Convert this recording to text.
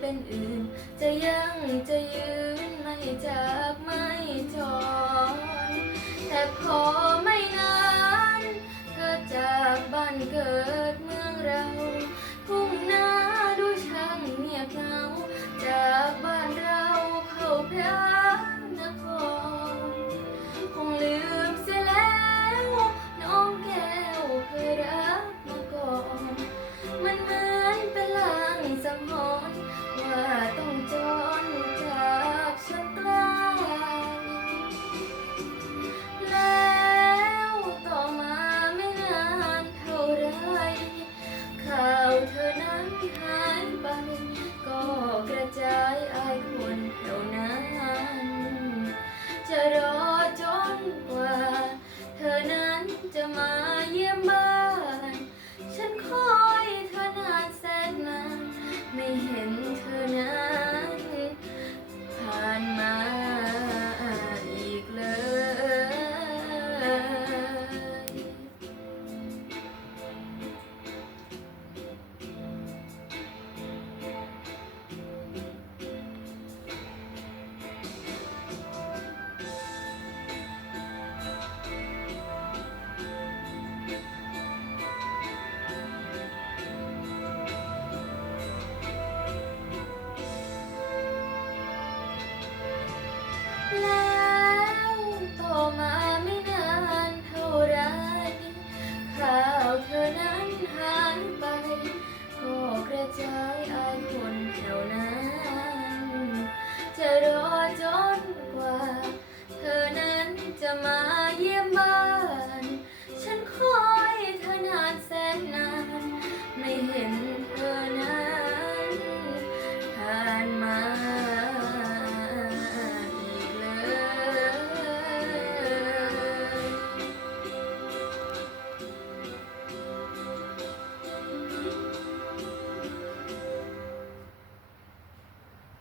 เป็นอื่น จะยังจะยืนไม่จากไม่ถอนแต่ขอ ま